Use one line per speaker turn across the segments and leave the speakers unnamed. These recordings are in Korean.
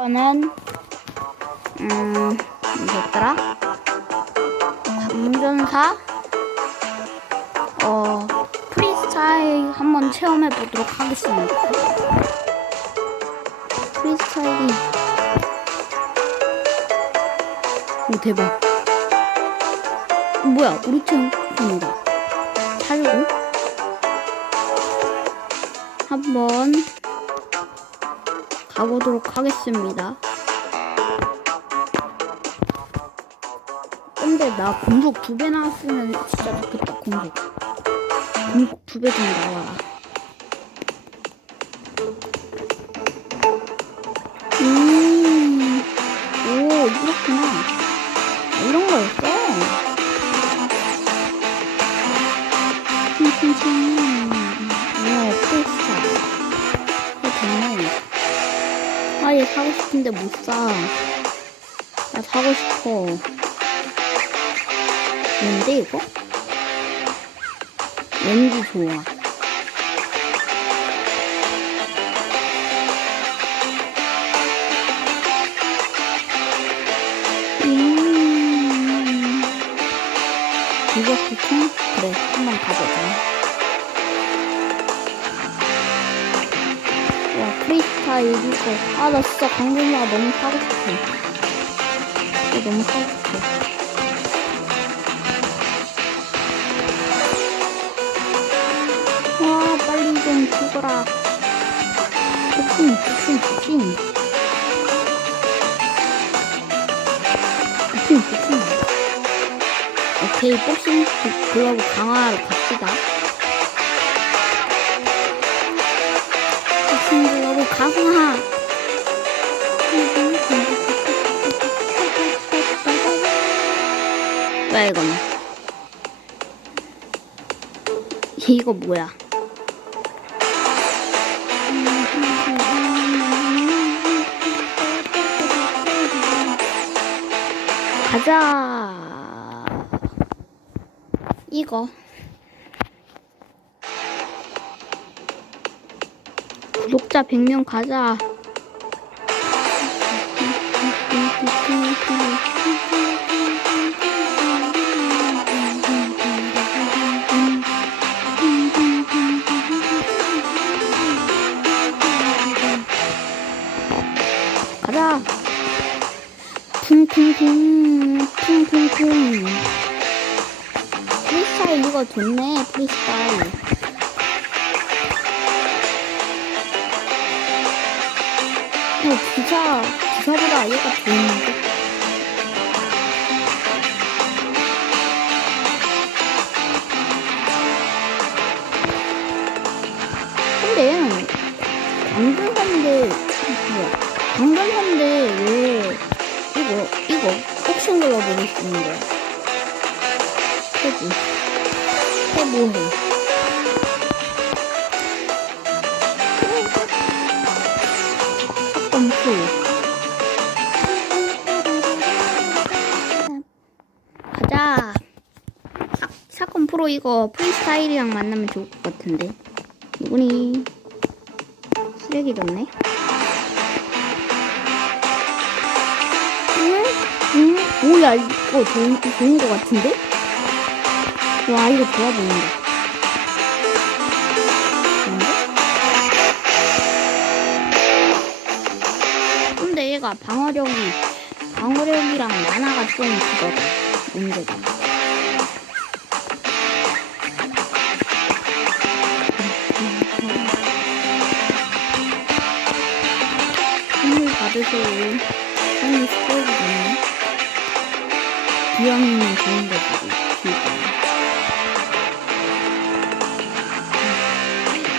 저는 음 뭐였더라? 감전사 어 프리스타일 한번 체험해 보도록 하겠습니다. 프리스타일이 오 대박. 뭐야 우리 팀입니다. 살고 한번 가보도록 하겠습니다. 근데 나 공속 두 배 나왔으면 진짜 좋겠다 공속. 공속 두 배 좀 나와 나 사고 싶어. 뭔데, 이거? 왠지 좋아. 음. 이거 보통? 그래, 한번 가보자. 와 프리스타일 이거 아 나 진짜 강준이가 너무 사고 싶어 너무 싶어 와 빨리 좀 죽어라. 복싱 복싱 복싱 복싱 복싱 오케이 복싱 그- 글러브 강화로 갑시다. 복싱 글러브 강화 이건 이거 뭐야? 가자. 이거. 구독자 100명 가자 가자. 퉁퉁퉁. 프리스타일 이거 좋네 프리스타일. 어 기사 기사보다 얘가 좋은데. 거야? 해부 해부해. 사건 프로. 가자. 사, 사건 프로 이거 프리스타일이랑 만나면 좋을 것 같은데. 이분이 쓰레기 줬네. 뭐야, 이거 좋은, 좋은 거 같은데? 와, 이거 좋아 보인다. 근데 얘가 방어력이, 방어력이랑 만화가 좀 그거다. 문제다. 기왕이면 좋은 거지, 진짜.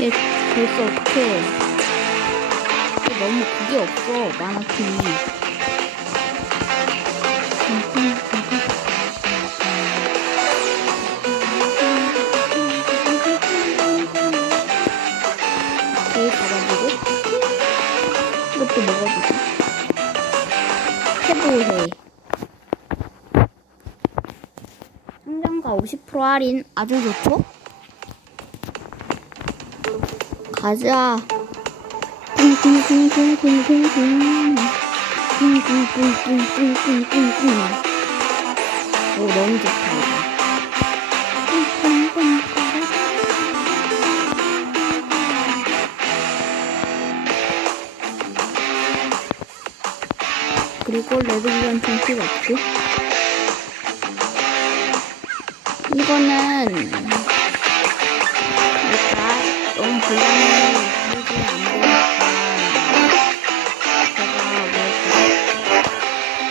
얘 벌써. 얘 너무 그게 없어, 만화팀이. 상장가 50% 할인 아주 좋죠? 가자. 오 너무 좋다. 그리고 레드기관 탱크가 없고 이거는 일단 너무 분량이 길지 않으니까 제가 뭐랄까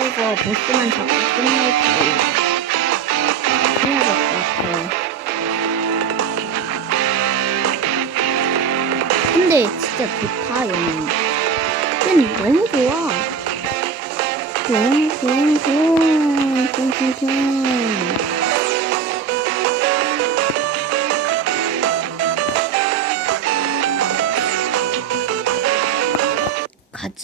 이거 보스만 잡고 끝낼 해야 될것 같아요. 근데 진짜 좋다 얘는 얘는 너무 좋아. 퉁퉁퉁 퉁퉁퉁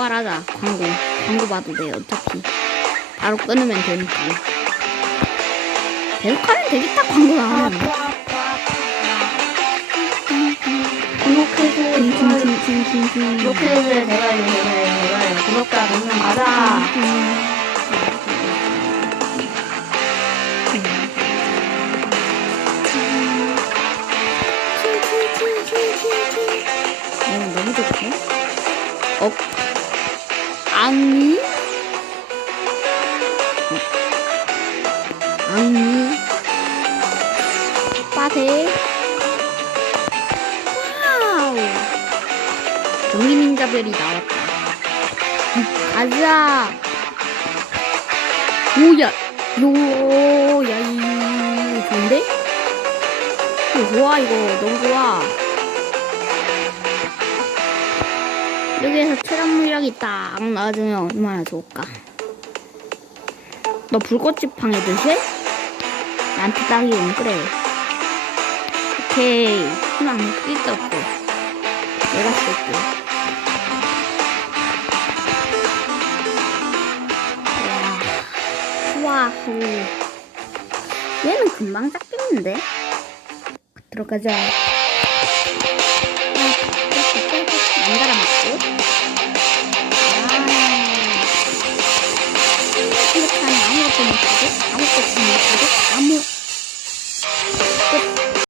부활하자. 광고. 광고 봐도 돼 어차피. 바로 끊으면 되니까. 계속하면 되겠다 광고 나오면. 로켓을 내가 내가
구독자 몇명 맞아.
어, 너무 좋다. 어, 앙이? 앙이? 빠세? 와우! 종이 닌자별이 나왔다. 가자! 오야! 요, 야, 이, 좋은데? 좋아, 이거. 너무 좋아. 여기에서 체력 물량이 딱 나와주면 얼마나 좋을까. 너 불꽃지팡이 드실? 나한테 딱이면 그래. 오케이. 희망 쓸데없고. 내가 쓸게. 와, 와후. 얘는 금방 닦겠는데? 들어가자. Untuk m.